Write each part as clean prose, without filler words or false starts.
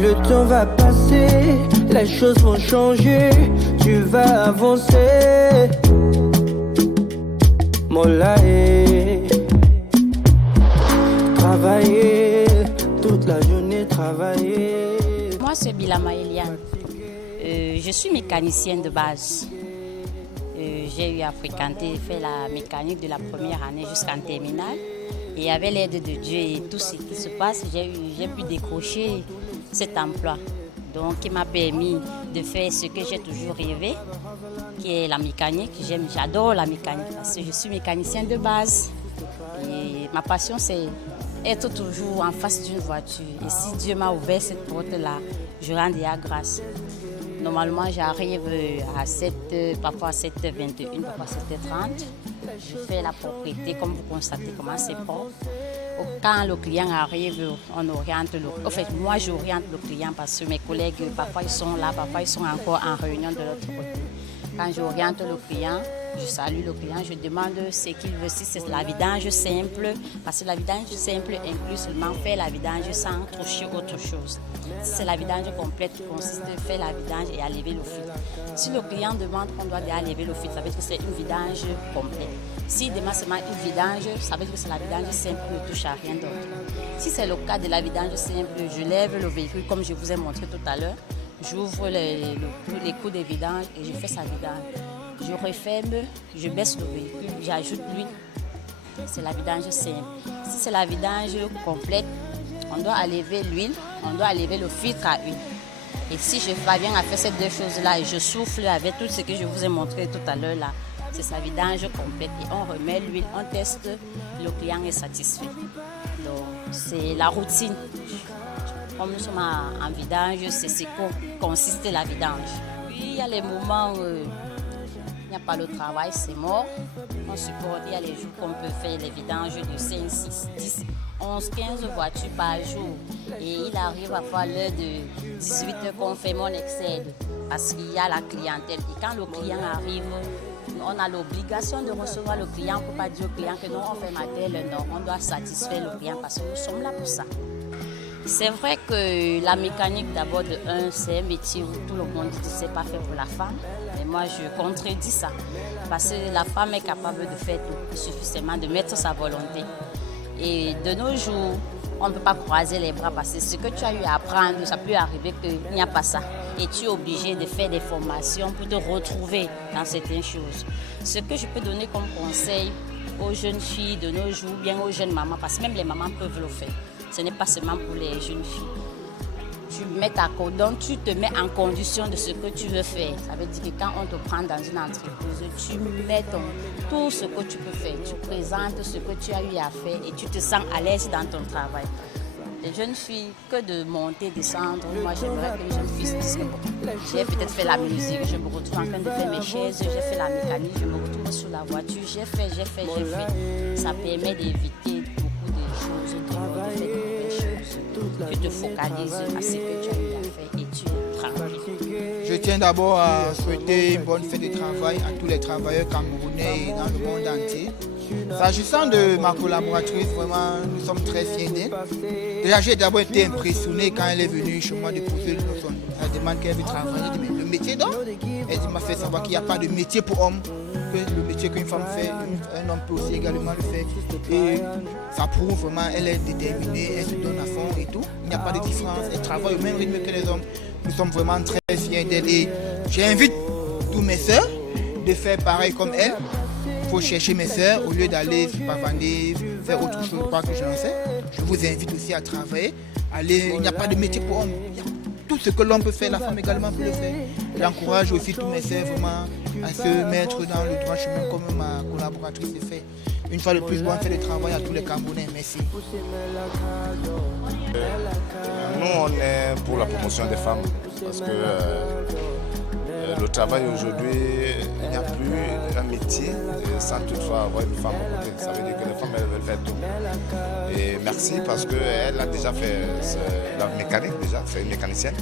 Le temps va passer, les choses vont changer, tu vas avancer. Mollaï, travailler, toute la journée travailler. Moi c'est Bilama Eliane, je suis mécanicienne de base. J'ai eu à fréquenter, faire la mécanique de la première année jusqu'en terminale. Et avec l'aide de Dieu et tout ce qui se passe, j'ai pu décrocher cet emploi. Donc, qui m'a permis de faire ce que j'ai toujours rêvé, qui est la mécanique. J'adore la mécanique parce que je suis mécanicienne de base. Et ma passion, c'est être toujours en face d'une voiture. Et si Dieu m'a ouvert cette porte-là, je rends déjà grâce. Normalement, j'arrive à 7, parfois à 7h21, parfois à 7h30. Je fais la propriété, comme vous constatez comment c'est propre. Quand le client arrive, on oriente en fait, moi, j'oriente le client parce que mes collègues, parfois ils sont là, parfois ils sont encore en réunion de l'autre côté. Quand j'oriente le client, je salue le client, je demande ce qu'il veut, si c'est la vidange simple, parce que la vidange simple inclut seulement faire la vidange sans toucher autre chose. Si c'est la vidange complète qui consiste à faire la vidange et à lever le filtre. Si le client demande qu'on doit déjà lever le filtre, ça veut dire que c'est une vidange complète. S'il demande seulement une vidange, ça veut dire que c'est la vidange simple, ne touche à rien d'autre. Si c'est le cas de la vidange simple, je lève le véhicule comme je vous ai montré tout à l'heure, j'ouvre les coups de vidange et je fais sa vidange. Je referme, je baisse le véhicule, j'ajoute l'huile. C'est la vidange simple. Si c'est la vidange complète, on doit enlever l'huile, on doit enlever le filtre à huile. Et si je parviens à faire ces deux choses-là et je souffle avec tout ce que je vous ai montré tout à l'heure là, c'est sa vidange complète. Et on remet l'huile, on teste, le client est satisfait. Donc c'est la routine. Comme nous sommes en vidange, c'est ce que consiste la vidange. Puis il y a les moments où il n'y a pas le travail, c'est mort. On supporte, il y a les jours qu'on peut faire les vidanges de 5, 6, 10, 11, 15 voitures par jour. Et il arrive à faire l'heure de 18 heures qu'on fait mon excède parce qu'il y a la clientèle. Et quand le client arrive, on a l'obligation de recevoir le client. On ne peut pas dire au client que non, on fait matin, non. On doit satisfaire le client parce que nous sommes là pour ça. C'est vrai que la mécanique, d'abord, c'est un métier où tout le monde dit que ce n'est pas fait pour la femme. Mais moi, je contredis ça. Parce que la femme est capable de faire tout. Il suffit seulement de mettre sa volonté. Et de nos jours, on ne peut pas croiser les bras parce que ce que tu as eu à apprendre, ça peut arriver qu'il n'y a pas ça. Et tu es obligé de faire des formations pour te retrouver dans certaines choses. Ce que je peux donner comme conseil aux jeunes filles de nos jours, bien aux jeunes mamans, parce que même les mamans peuvent le faire. Ce n'est pas seulement pour les jeunes filles. Tu te mets en condition de ce que tu veux faire. Ça veut dire que quand on te prend dans une entreprise, tu mets tout ce que tu peux faire. Tu présentes ce que tu as eu à faire et tu te sens à l'aise dans ton travail. Les jeunes filles, que de monter, descendre, moi j'aimerais que les jeunes filles se disent que bon, j'ai peut-être fait la musique, je me retrouve en train de faire mes chaises, j'ai fait la mécanique, je me retrouve sur la voiture, j'ai fait. Ça permet d'éviter beaucoup de choses, de faire de nouvelles choses. Tu te focalises à ce que tu as eu à faire et tu travailles. Je tiens d'abord à souhaiter une bonne fête de travail à tous les travailleurs camerounais et dans le monde entier. S'agissant de ma collaboratrice, vraiment, nous sommes très fiers d'elle. Déjà, j'ai d'abord été impressionné quand elle est venue chez moi déposer le son. Elle demande qu'elle veut travailler. Je dis, mais le métier d'homme? Elle m'a fait savoir qu'il n'y a pas de métier pour homme. Que le métier qu'une femme fait, un homme peut aussi également le faire. Et ça prouve vraiment, elle est déterminée, elle se donne à fond et tout. Il n'y a pas de différence. Elle travaille au même rythme que les hommes. Nous sommes vraiment très fiers d'elle. Et j'invite tous mes soeurs de faire pareil comme elle. Il faut chercher mes soeurs au lieu d'aller se pavaner, faire autre chose, pas que j'en sais. Je vous invite aussi à travailler. Il n'y a pas de métier pour homme. Tout ce que l'homme peut faire, la femme également peut le faire. J'encourage aussi tous mes soeurs vraiment à se mettre dans le droit chemin comme ma collaboratrice le fait. Une fois de plus, bonne fête de travail à tous les Camerounais. Merci. Nous, on est pour la promotion des femmes parce que le travail aujourd'hui, il n'y a plus un métier sans toutefois avoir une femme à côté. Ça veut dire que les femmes, elles veulent faire tout. Et merci parce qu'elle a déjà fait la mécanique, déjà, c'est une mécanicienne.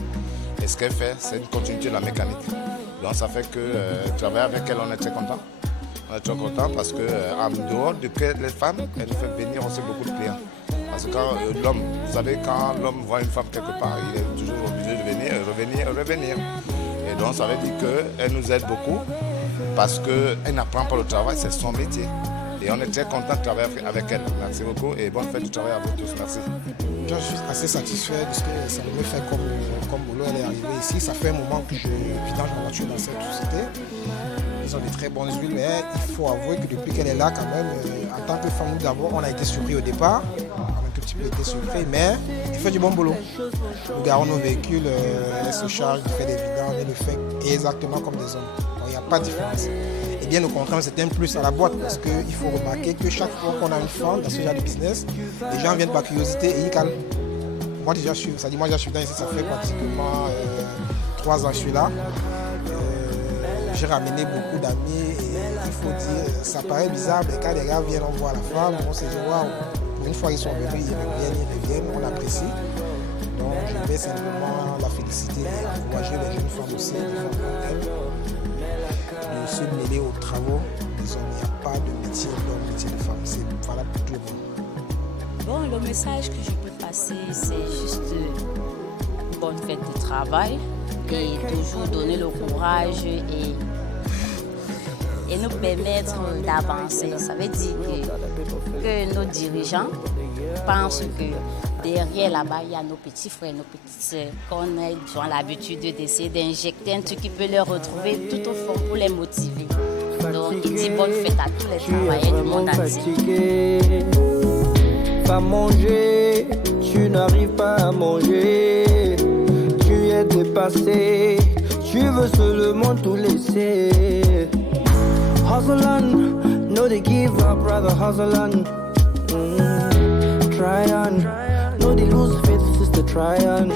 Et ce qu'elle fait, c'est une continuité de la mécanique. Donc ça fait que travailler avec elle, on est très content. On est très content parce qu'en dehors de que les femmes, elle fait venir aussi beaucoup de clients. Parce que quand l'homme, vous savez, quand l'homme voit une femme quelque part, il est toujours revenir. Et donc ça veut dire qu'elle nous aide beaucoup parce qu'elle n'apprend pas le travail, c'est son métier. Et on est très content de travailler avec elle. Merci beaucoup et bonne fête du travail à vous tous. Merci. Je suis assez satisfait de ce que ça me fait comme boulot. Elle est arrivée ici. Ça fait un moment que je vidange ma voiture dans cette société. Ils ont de très bonnes huiles, mais il faut avouer que depuis qu'elle est là, quand même, en tant que femme, nous d'abord, on a été surpris au départ. On a un tout petit peu été surpris, mais elle fait du bon boulot. Nous garons nos véhicules, elle se charge, elle fait des vidanges, elle le fait exactement comme des hommes. Donc, il n'y a pas de différence. Et bien au contraire, c'est un plus à la boîte parce qu'il faut remarquer que chaque fois qu'on a une femme dans ce genre de business, les gens viennent par curiosité et ils calment. Moi déjà, je suis dans ici, ça fait pratiquement 3 ans que je suis là. J'ai ramené beaucoup d'amis et il faut dire, ça paraît bizarre, mais quand les gars viennent, on voit la femme, on se dit waouh, une fois qu'ils sont venus, ils reviennent, on apprécie. Donc je vais simplement la féliciter et encourager les jeunes femmes aussi, de se mêler aux travaux des hommes. Il n'y a pas de métier d'homme, métier de femme, c'est valable pour tout le monde. Bon, le message que je peux passer, c'est juste bonne fête de travail et toujours donner le courage et nous permettre d'avancer. Ça veut dire que nos dirigeants pensent que derrière là-bas, il y a nos petits frères, nos petites sœurs, qu'on a l'habitude d'essayer d'injecter un truc qui peut leur retrouver tout au fond pour les motiver. Donc, il dit bonne fête à tous les travailleurs du monde entier. Pas manger, tu n'arrives pas à manger, tu es dépassé, tu veux seulement tout laisser. Hustle on, no they give up, brother, hustle on. Try on, no they lose faith, sister, try on.